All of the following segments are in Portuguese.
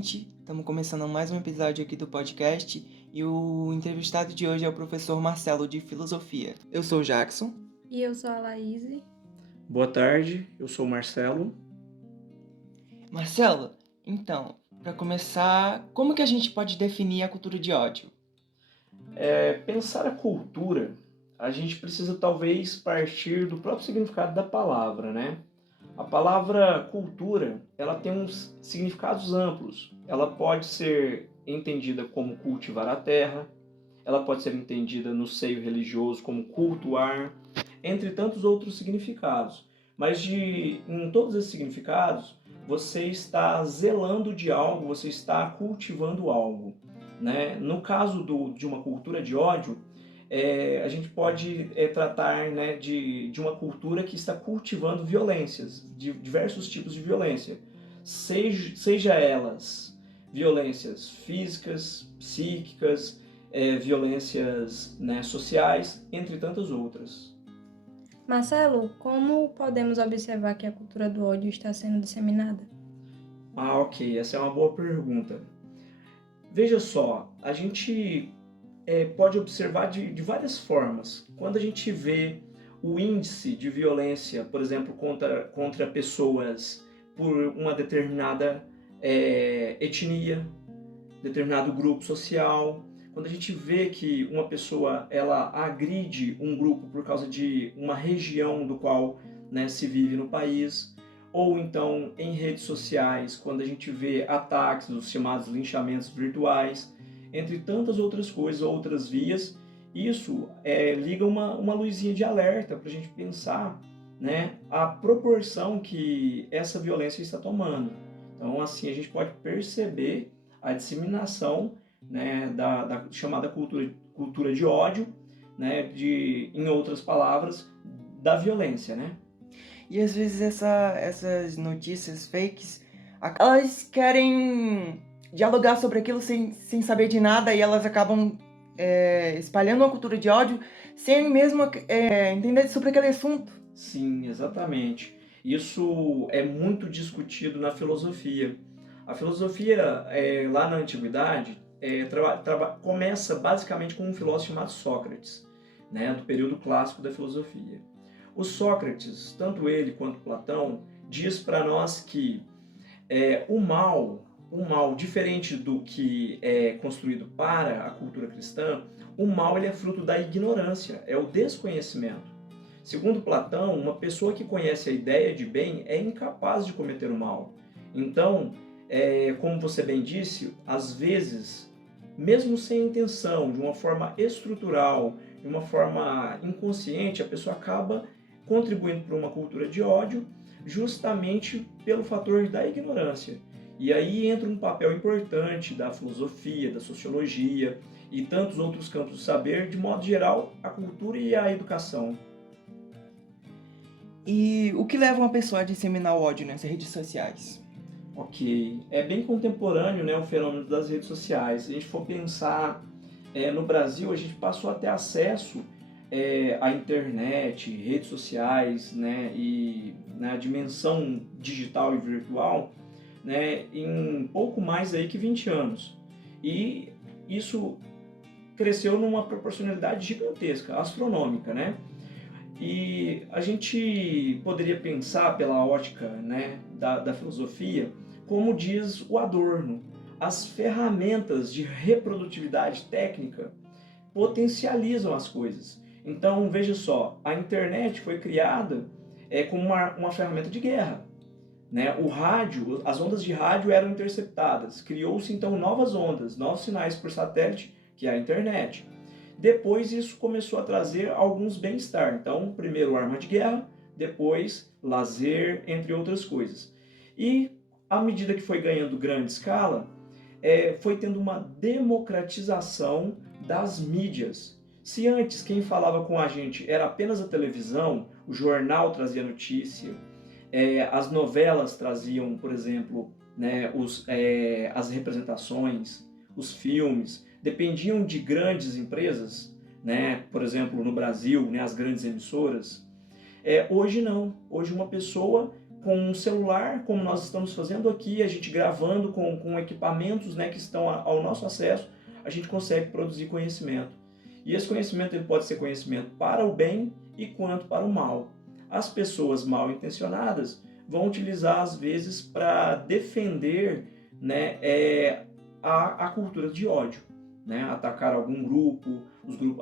gente. Estamos começando mais um episódio aqui do podcast e o entrevistado de hoje é o professor Marcelo, de Filosofia. Eu sou o Jackson. E eu sou a Laís. Boa tarde, eu sou o Marcelo. Marcelo, então, para começar, como que a gente pode definir a cultura de ódio? Pensar a cultura, a gente precisa talvez partir do próprio significado da palavra, né? A palavra cultura, ela tem uns significados amplos. Ela pode ser entendida como cultivar a terra, ela pode ser entendida no seio religioso como cultuar, entre tantos outros significados. Mas em todos esses significados, você está zelando de algo, você está cultivando algo. Né? No caso de uma cultura de ódio, a gente pode tratar, né, de uma cultura que está cultivando violências, de diversos tipos de violência, seja elas violências físicas, psíquicas, violências, né, sociais, entre tantas outras. Marcelo, como podemos observar que a cultura do ódio está sendo disseminada? Ok, essa é uma boa pergunta. Veja só, a gente pode observar de várias formas. Quando a gente vê o índice de violência, por exemplo, contra pessoas por uma determinada etnia, determinado grupo social, quando a gente vê que uma pessoa ela agride um grupo por causa de uma região do qual, né, se vive no país, ou então em redes sociais, quando a gente vê ataques, os chamados linchamentos virtuais, entre tantas outras coisas, outras vias, isso liga uma luzinha de alerta para a gente pensar, né, a proporção que essa violência está tomando. Então, assim, a gente pode perceber a disseminação, né, da chamada cultura de ódio, né, em outras palavras, da violência, né? E às vezes essas notícias fakes, elas querem dialogar sobre aquilo sem saber de nada e elas acabam espalhando uma cultura de ódio sem mesmo entender sobre aquele assunto. Sim, exatamente. Isso é muito discutido na filosofia. A filosofia, lá na antiguidade, começa basicamente com um filósofo chamado Sócrates, né, do período clássico da filosofia. O Sócrates, tanto ele quanto Platão, diz para nós que o mal, diferente do que é construído para a cultura cristã, o mal ele é fruto da ignorância, é o desconhecimento. Segundo Platão, uma pessoa que conhece a ideia de bem é incapaz de cometer o mal. Então, como você bem disse, às vezes, mesmo sem intenção, de uma forma estrutural, de uma forma inconsciente, a pessoa acaba contribuindo para uma cultura de ódio justamente pelo fator da ignorância. E aí entra um papel importante da filosofia, da sociologia e tantos outros campos do saber, de modo geral, a cultura e a educação. E o que leva uma pessoa a disseminar o ódio nas redes sociais? Ok, é bem contemporâneo, né, o fenômeno das redes sociais. Se a gente for pensar, no Brasil, a gente passou a ter acesso à internet, redes sociais, né, e na dimensão digital e virtual, né, em pouco mais aí que 20 anos. E isso cresceu numa proporcionalidade gigantesca, astronômica, né? E a gente poderia pensar pela ótica, né, da filosofia, como diz o Adorno, as ferramentas de reprodutividade técnica potencializam as coisas. Então, veja só, a internet foi criada como uma ferramenta de guerra. Né? O rádio, as ondas de rádio eram interceptadas, criou-se então novas ondas, novos sinais por satélite, que é a internet. Depois isso começou a trazer alguns bem-estar. Então, primeiro arma de guerra, depois lazer, entre outras coisas. E à medida que foi ganhando grande escala, foi tendo uma democratização das mídias. Se antes quem falava com a gente era apenas a televisão, o jornal trazia notícia, as novelas traziam, por exemplo, né, as representações, os filmes, dependiam de grandes empresas, né, por exemplo, no Brasil, né, as grandes emissoras. Hoje não. Hoje uma pessoa com um celular, como nós estamos fazendo aqui, a gente gravando com equipamentos, né, que estão ao nosso acesso, a gente consegue produzir conhecimento. E esse conhecimento ele pode ser conhecimento para o bem e quanto para o mal. As pessoas mal intencionadas vão utilizar, às vezes, para defender, né, a cultura de ódio, né, atacar algum grupo,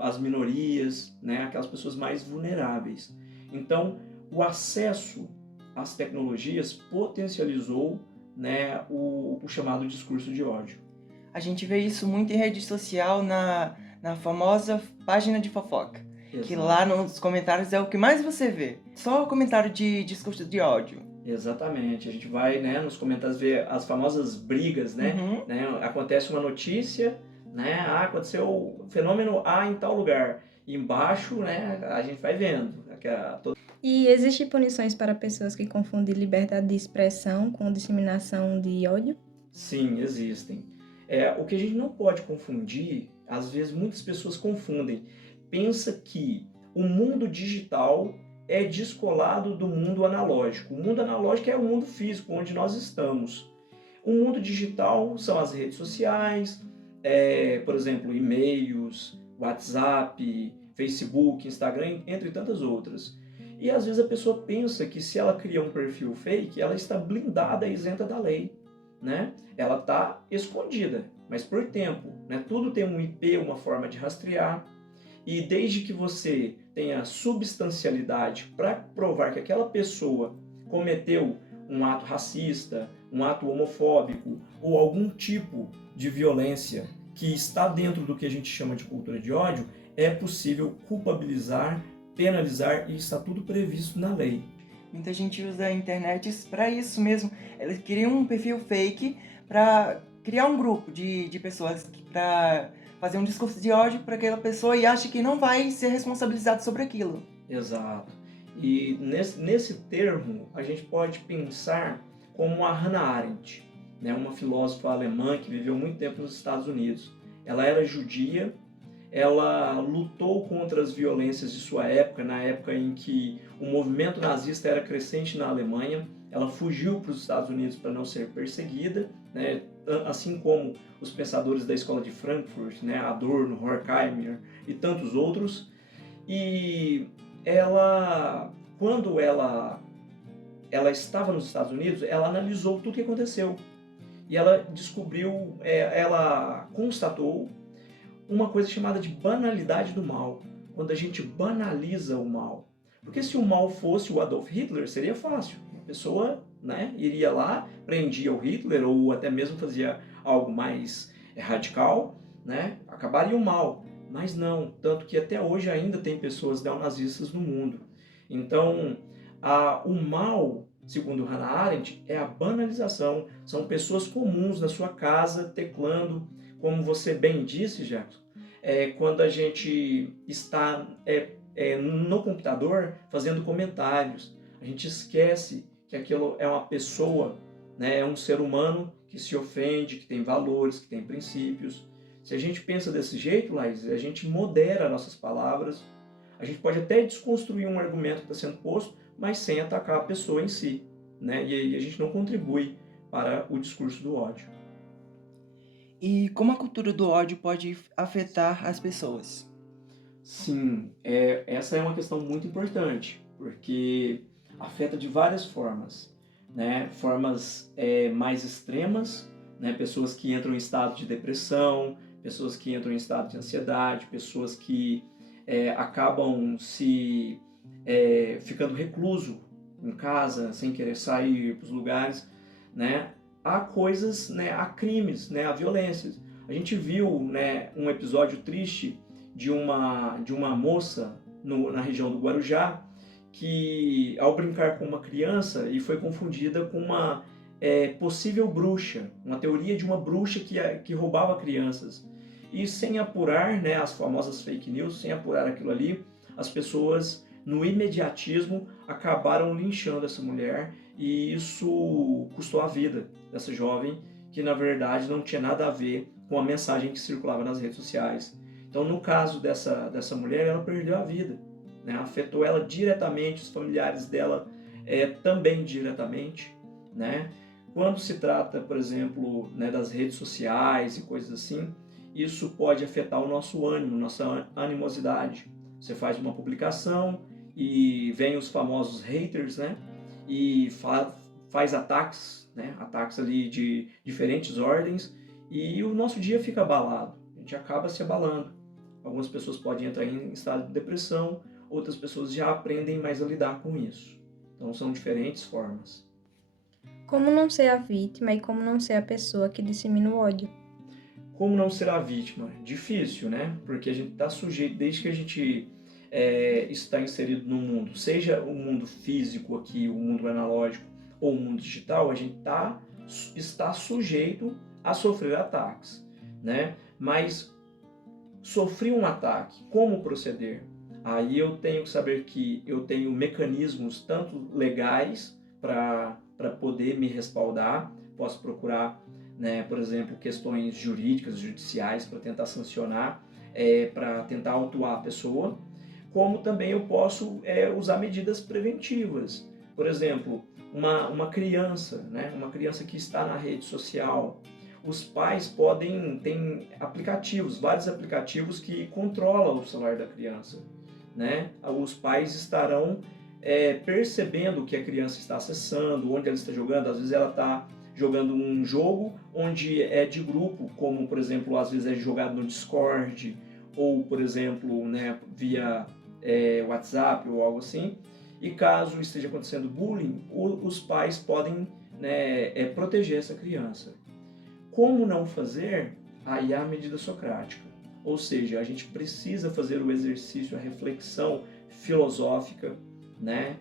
as minorias, né, aquelas pessoas mais vulneráveis. Então, o acesso às tecnologias potencializou, né, o chamado discurso de ódio. A gente vê isso muito em rede social, na famosa página de fofoca. Exato. Que lá nos comentários é o que mais você vê. Só comentário de discurso de ódio. Exatamente. A gente vai, né, nos comentários ver as famosas brigas, né? Uhum. Né? Acontece uma notícia, né? Aconteceu o fenômeno A em tal lugar. E embaixo, né, a gente vai vendo. E existem punições para pessoas que confundem liberdade de expressão com disseminação de ódio? Sim, existem. O que a gente não pode confundir, às vezes muitas pessoas confundem. Pensa que o mundo digital é descolado do mundo analógico. O mundo analógico é o mundo físico, onde nós estamos. O mundo digital são as redes sociais, por exemplo, e-mails, WhatsApp, Facebook, Instagram, entre tantas outras. E às vezes a pessoa pensa que se ela cria um perfil fake, ela está blindada e isenta da lei, né? Ela está escondida, mas por tempo, né? Tudo tem um IP, uma forma de rastrear. E desde que você tenha substancialidade para provar que aquela pessoa cometeu um ato racista, um ato homofóbico ou algum tipo de violência que está dentro do que a gente chama de cultura de ódio, é possível culpabilizar, penalizar e está tudo previsto na lei. Muita gente usa a internet para isso mesmo. Eles criam um perfil fake para criar um grupo de pessoas para fazer um discurso de ódio para aquela pessoa e acha que não vai ser responsabilizado sobre aquilo. Exato. E nesse termo, a gente pode pensar como a Hannah Arendt, né, uma filósofa alemã que viveu muito tempo nos Estados Unidos. Ela era judia, ela lutou contra as violências de sua época, na época em que o movimento nazista era crescente na Alemanha. Ela fugiu para os Estados Unidos para não ser perseguida, né, assim como os pensadores da escola de Frankfurt, né, Adorno, Horkheimer e tantos outros. E ela, quando ela estava nos Estados Unidos, ela analisou tudo o que aconteceu. E ela descobriu, ela constatou uma coisa chamada de banalidade do mal. Quando a gente banaliza o mal. Porque se o mal fosse o Adolf Hitler, seria fácil. A pessoa, né, iria lá, prendia o Hitler ou até mesmo fazia algo mais radical, né, acabaria o mal. Mas não, tanto que até hoje ainda tem pessoas neonazistas no mundo. Então, o mal, segundo Hannah Arendt, é a banalização. São pessoas comuns na sua casa, teclando, como você bem disse, Jackson, quando a gente está no computador fazendo comentários. A gente esquece que aquilo é uma pessoa, né, é um ser humano que se ofende, que tem valores, que tem princípios. Se a gente pensa desse jeito, Laís, a gente modera nossas palavras, a gente pode até desconstruir um argumento que está sendo posto, mas sem atacar a pessoa em si, né? E aí a gente não contribui para o discurso do ódio. E como a cultura do ódio pode afetar as pessoas? Sim, essa é uma questão muito importante, porque afeta de várias formas, né? Formas mais extremas, né? Pessoas que entram em estado de depressão, pessoas que entram em estado de ansiedade, pessoas que acabam se ficando recluso em casa, sem querer sair para os lugares, né? Há coisas, né? Há crimes, né? Há violências. A gente viu, né, um episódio triste de uma moça na região do Guarujá que, ao brincar com uma criança, e foi confundida com uma possível bruxa, uma teoria de uma bruxa que roubava crianças. E sem apurar, né, as famosas fake news, sem apurar aquilo ali, as pessoas, no imediatismo, acabaram linchando essa mulher, e isso custou a vida dessa jovem, que na verdade não tinha nada a ver com a mensagem que circulava nas redes sociais. Então, no caso dessa mulher, ela perdeu a vida, né? Afetou ela diretamente, os familiares dela também diretamente, né? Quando se trata, por exemplo, né, das redes sociais e coisas assim, isso pode afetar o nosso ânimo, nossa animosidade. Você faz uma publicação e vem os famosos haters, né? E faz ataques, né? Ataques ali de diferentes ordens e o nosso dia fica abalado. A gente acaba se abalando. Algumas pessoas podem entrar em estado de depressão, outras pessoas já aprendem mais a lidar com isso. Então são diferentes formas. Como não ser a vítima e como não ser a pessoa que dissemina o ódio? Como não ser a vítima? Difícil, né? Porque a gente está sujeito, desde que a gente está inserido no mundo, seja o mundo físico aqui, o mundo analógico ou o mundo digital, a gente está sujeito a sofrer ataques, né? Mas sofri um ataque, como proceder? Aí eu tenho que saber que eu tenho mecanismos tanto legais para poder me respaldar, posso procurar, né, por exemplo, questões jurídicas, judiciais para tentar sancionar, para tentar autuar a pessoa, como também eu posso usar medidas preventivas. Por exemplo, uma criança, né, uma criança que está na rede social, os pais tem aplicativos, vários aplicativos que controlam o celular da criança, né? Os pais estarão percebendo o que a criança está acessando, onde ela está jogando. Às vezes ela está jogando um jogo onde é de grupo, como por exemplo, às vezes é jogado no Discord, ou por exemplo, né, via WhatsApp ou algo assim. E caso esteja acontecendo bullying, os pais podem, né, proteger essa criança. Como não fazer? Aí há a medida socrática. Ou seja, a gente precisa fazer o exercício, a reflexão filosófica, né,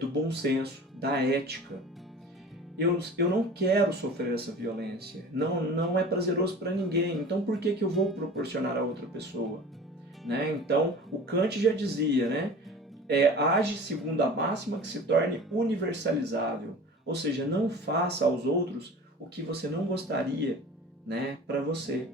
do bom senso, da ética. Eu não quero sofrer essa violência. Não é prazeroso para ninguém. Então por que eu vou proporcionar a outra pessoa? Né? Então o Kant já dizia, né, age segundo a máxima que se torne universalizável. Ou seja, não faça aos outros o que você não gostaria, né, para você.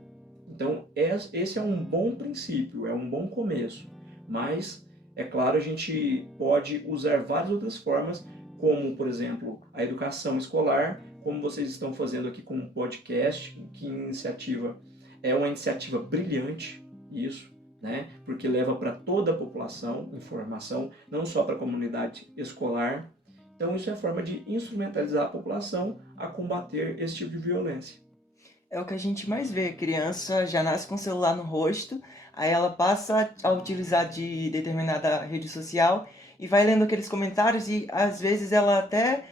Então, esse é um bom princípio, é um bom começo. Mas, é claro, a gente pode usar várias outras formas, como, por exemplo, a educação escolar, como vocês estão fazendo aqui com um podcast, que iniciativa é uma iniciativa brilhante, isso, né, porque leva para toda a população informação, não só para a comunidade escolar. Então, isso é forma de instrumentalizar a população a combater esse tipo de violência. É o que a gente mais vê. A criança já nasce com o celular no rosto, aí ela passa a utilizar de determinada rede social e vai lendo aqueles comentários e às vezes ela até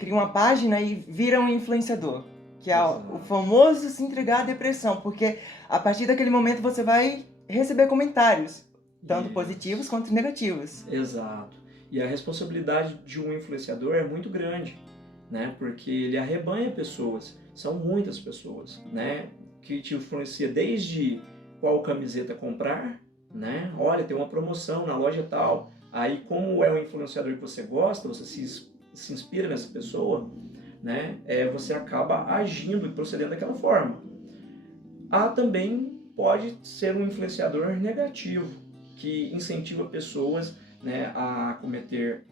cria uma página e vira um influenciador. Que é o famoso se entregar à depressão, porque a partir daquele momento você vai receber comentários, tanto positivos quanto negativos. Exato. E a responsabilidade de um influenciador é muito grande, né? Porque ele arrebanha pessoas, são muitas pessoas, né? Que te influencia desde qual camiseta comprar, né? Olha, tem uma promoção na loja tal. Aí, como é um influenciador que você gosta, você se inspira nessa pessoa, né? Você acaba agindo e procedendo daquela forma. Também pode ser um influenciador negativo, que incentiva pessoas, né, a cometer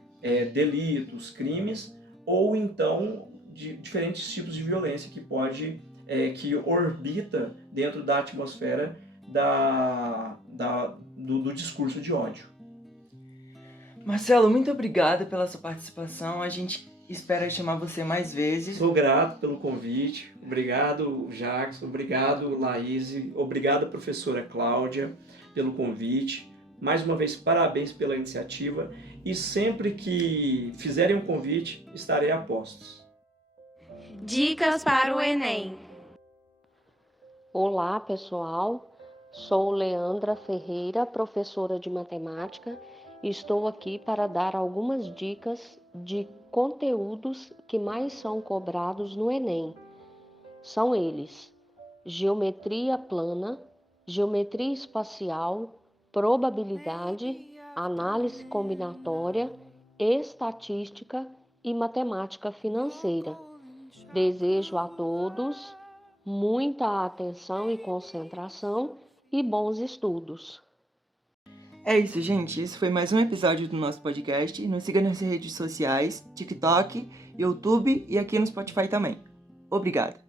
delitos, crimes, ou então de diferentes tipos de violência que orbita dentro da atmosfera do discurso de ódio. Marcelo, muito obrigada pela sua participação. A gente espera chamar você mais vezes. Sou grato pelo convite. Obrigado, Jackson. Obrigado, Laís. Obrigado, professora Cláudia, pelo convite. Mais uma vez, parabéns pela iniciativa. E sempre que fizerem um convite, estarei a postos. Dicas para o Enem. Olá, pessoal. Sou Leandra Ferreira, professora de matemática. Estou aqui para dar algumas dicas de conteúdos que mais são cobrados no Enem. São eles: geometria plana, geometria espacial, probabilidade, análise combinatória, estatística e matemática financeira. Desejo a todos muita atenção e concentração e bons estudos. É isso, gente. Esse foi mais um episódio do nosso podcast. Nos siga nas redes sociais, TikTok, YouTube e aqui no Spotify também. Obrigado.